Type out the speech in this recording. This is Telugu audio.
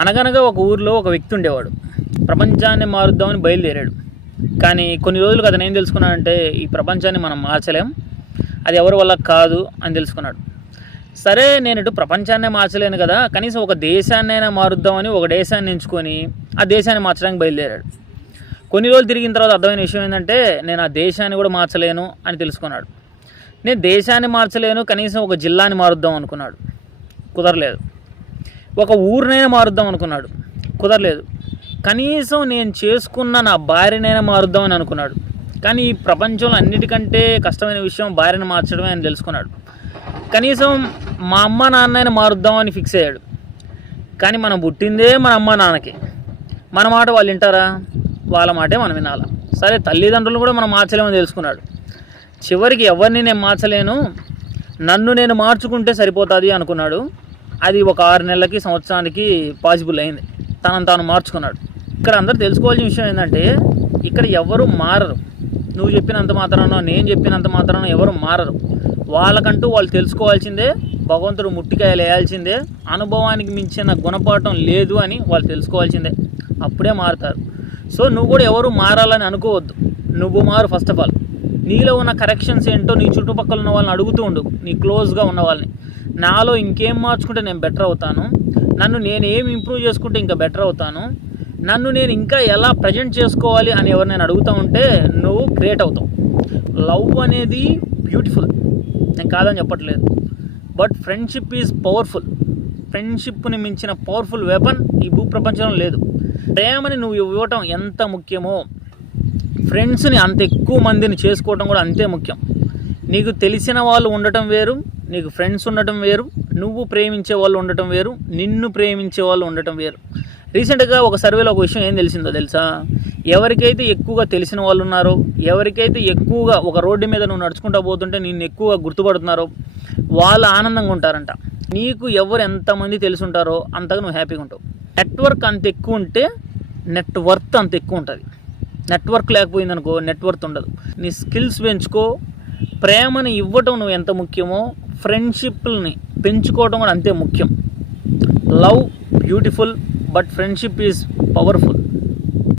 అనగనగా ఒక ఊరిలో ఒక వ్యక్తి ఉండేవాడు. ప్రపంచాన్ని మారుద్దామని బయలుదేరాడు. కానీ కొన్ని రోజులకు అతను ఏం తెలుసుకున్నాడంటే, ఈ ప్రపంచాన్ని మనం మార్చలేం, అది ఎవరి వల్ల కాదు అని తెలుసుకున్నాడు. సరే, నేను ఇటు ప్రపంచాన్నే మార్చలేను కదా, కనీసం ఒక దేశాన్నైనా మారుద్దామని ఒక దేశాన్ని ఎంచుకొని ఆ దేశాన్ని మార్చడానికి బయలుదేరాడు. కొన్ని రోజులు తిరిగిన తర్వాత అర్థమైన విషయం ఏంటంటే, నేను ఆ దేశాన్ని కూడా మార్చలేను అని తెలుసుకున్నాడు. నేను దేశాన్ని మార్చలేను, కనీసం ఒక జిల్లాని మారుద్దాం అనుకున్నాడు, కుదరలేదు. ఒక ఊరినైనా మారుద్దాం అనుకున్నాడు, కుదరలేదు. కనీసం నేను చేసుకున్న నా భార్యనైనా మారుద్దామని అనుకున్నాడు. కానీ ఈ ప్రపంచంలో అన్నిటికంటే కష్టమైన విషయం భార్యను మార్చడమే అని తెలుసుకున్నాడు. కనీసం మా అమ్మ నాన్నైనా మారుద్దామని ఫిక్స్ అయ్యాడు. కానీ మనం పుట్టిందే మన అమ్మ నాన్నకి, మన మాట వాళ్ళు వింటారా? వాళ్ళ మాటే మనం వినాలి. సరే, తల్లిదండ్రులు కూడా మనం మార్చలేమని తెలుసుకున్నాడు. చివరికి ఎవరిని నేను మార్చలేను, నన్ను నేను మార్చుకుంటే సరిపోతుంది అనుకున్నాడు. అది ఒక 6 నెలలకి సంవత్సరానికి పాసిబుల్ అయింది. తనను తాను మార్చుకున్నాడు. ఇక్కడ అందరూ తెలుసుకోవాల్సిన విషయం ఏంటంటే, ఇక్కడ ఎవరు మారరు. నువ్వు చెప్పినంత మాత్రానో నేను చెప్పినంత మాత్రానో ఎవరు మారరు. వాళ్ళకంటూ వాళ్ళు తెలుసుకోవాల్సిందే, భగవంతుడు ముట్టికాయలు వేయాల్సిందే, అనుభవానికి మించిన గుణపాఠం లేదు అని వాళ్ళు తెలుసుకోవాల్సిందే. అప్పుడే మారుతారు. సో నువ్వు కూడా ఎవరు మారాలని అనుకోవద్దు. నువ్వు మారు. ఫస్ట్ ఆఫ్ ఆల్ నీలో ఉన్న కరెక్షన్స్ ఏంటో నీ చుట్టుపక్కల ఉన్న వాళ్ళని అడుగుతూ ఉండు, నీ క్లోజ్గా ఉన్న వాళ్ళని. నాలో ఇంకేం మార్చుకుంటే నేను బెటర్ అవుతాను, నన్ను నేను ఏం ఇంప్రూవ్ చేసుకుంటే ఇంకా బెటర్ అవుతాను, నన్ను నేను ఇంకా ఎలా ప్రజెంట్ చేసుకోవాలి అని ఎవరు నేను అడుగుతూ ఉంటే నువ్వు గ్రేట్ అవుతావు. లవ్ అనేది బ్యూటిఫుల్, నేను కాదని చెప్పట్లేదు. But friendship is powerful. ఫ్రెండ్షిప్ని మించిన పవర్ఫుల్ వెపన్ ఈ భూప్రపంచంలో లేదు. ప్రేమని నువ్వు ఇవ్వటం ఎంత ముఖ్యమో, ఫ్రెండ్స్ని అంత ఎక్కువ మందిని చేసుకోవటం కూడా అంతే ముఖ్యం. నీకు తెలిసిన వాళ్ళు ఉండటం వేరు, నీకు ఫ్రెండ్స్ ఉండటం వేరు, నువ్వు ప్రేమించే వాళ్ళు ఉండటం వేరు, నిన్ను ప్రేమించే వాళ్ళు ఉండటం వేరు. రీసెంట్గా ఒక సర్వేలో ఒక విషయం ఏం తెలిసిందో తెలుసా? ఎవరికైతే ఎక్కువగా తెలిసిన వాళ్ళు ఉన్నారో, ఎవరికైతే ఎక్కువగా ఒక రోడ్డు మీద నువ్వు నడుచుకుంటూ పోతుంటే నిన్ను ఎక్కువగా గుర్తుపడుతున్నారో వాళ్ళు ఆనందంగా ఉంటారంట. నీకు ఎవరు ఎంతమంది తెలిసి ఉంటారో అంతగా నువ్వు హ్యాపీగా ఉంటావు. నెట్వర్క్ అంత ఎక్కువ ఉంటే నెట్వర్త్ అంత ఎక్కువ ఉంటుంది. నెట్వర్క్ లేకపోయిందనుకో నెట్వర్త్ ఉండదు. నీ స్కిల్స్ పెంచుకో. ప్రేమని ఇవ్వటం నువ్వు ఎంత ముఖ్యమో ఫ్రెండ్షిప్ని పెంచుకోవడం కూడా అంతే ముఖ్యం. Love beautiful, but friendship is powerful.